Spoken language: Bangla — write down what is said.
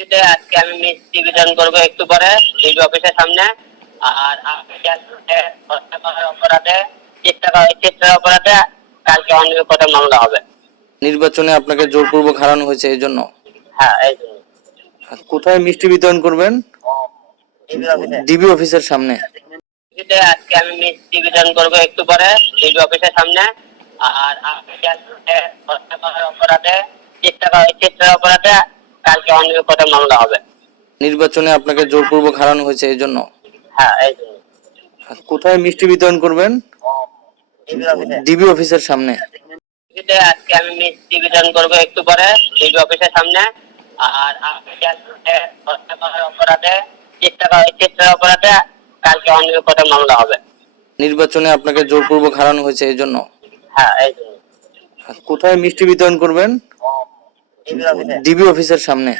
আজকে আমি মিষ্টি বিতরণ করবো একটু পরে ডিবি অফিসের সামনে। আর হত্যা করার অপরাধে, চেষ্টার অপরাধে কালকে অনিয়ম কোর্টে মামলা হবে। নির্বাচনে আপনাকে জোরপূর্বক হারানো হয়েছে এই জন্য? হ্যাঁ, এই জন্য। কোথায় মিষ্টি বিতরণ করবেন? ডিবি অফিসের সামনে। আজকে আমি মিষ্টি বিতরণ করবো একটু পরে ডিবি অফিসের সামনে। আর হত্যা করার অপরাধে, চেষ্টার অপরাধে কালকে অনিয়ম কোর্টে মামলা হবে। নির্বাচনে আপনাকে জোরপূর্বক হারানো হয়েছে এই জন্য? হ্যাঁ, এই জন্য। কোথায় মিষ্টি বিতরণ করবেন? ডিবি অফিসের সামনে। আজকে আমি মিষ্টি বিতরণ করবো একটু পরে ডিবি অফিসের সামনে। আর হত্যা করার অপরাধে, চেষ্টার অপরাধে কালকে অনিয়ম কোর্টে মামলা হবে। নির্বাচনে আপনাকে জোরপূর্বক হারানো হয়েছে এই জন্য? হ্যাঁ, এই জন্য। কোথায় মিষ্টি বিতরণ করবেন? ডিবি অফিসের সামনে।